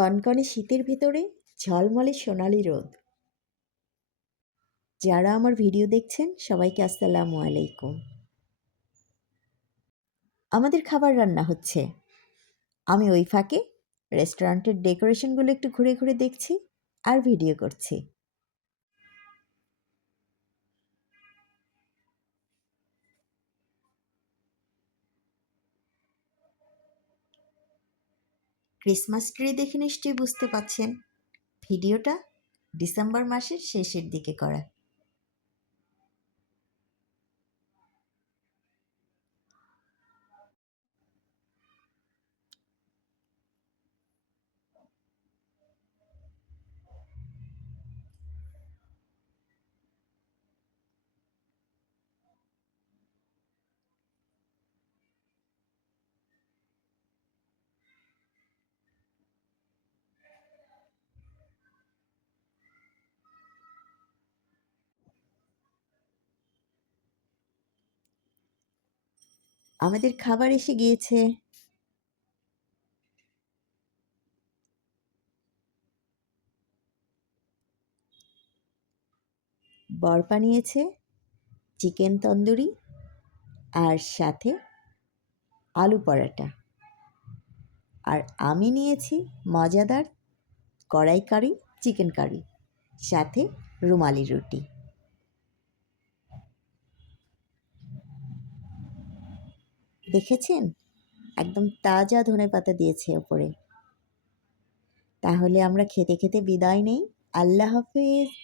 কনকনে শীতের ভেতরে ঝলমলে সোনালি রোদ। যারা আমার ভিডিও দেখছেন সবাইকে আসসালামু আলাইকুম। আমাদের খাবার রান্না হচ্ছে। আমি ওই ফাঁকে রেস্টুরেন্টের ডেকোরেশনগুলো একটু ঘুরে ঘুরে দেখছি আর ভিডিও করছি। ক্রিসমাস ট্রি দেখে নিশ্চয়ই বুঝতে পাচ্ছেন ভিডিওটা ডিসেম্বর মাসের শেষের দিকে করা। আমাদের খাবার এসে গিয়েছে। বর বানিয়েছে চিকেন তন্দুরি আর সাথে আলু পরাটা। আর আমি নিয়েছি মজাদার কড়াই কারি, চিকেন কারি, সাথে রুমালি রুটি। দেখেছেন একদম তাজা ধনেপাতা দিয়েছে ওপরে। তাহলে আমরা খেতে খেতে বিদায় নেই। আল্লাহ হাফেজ।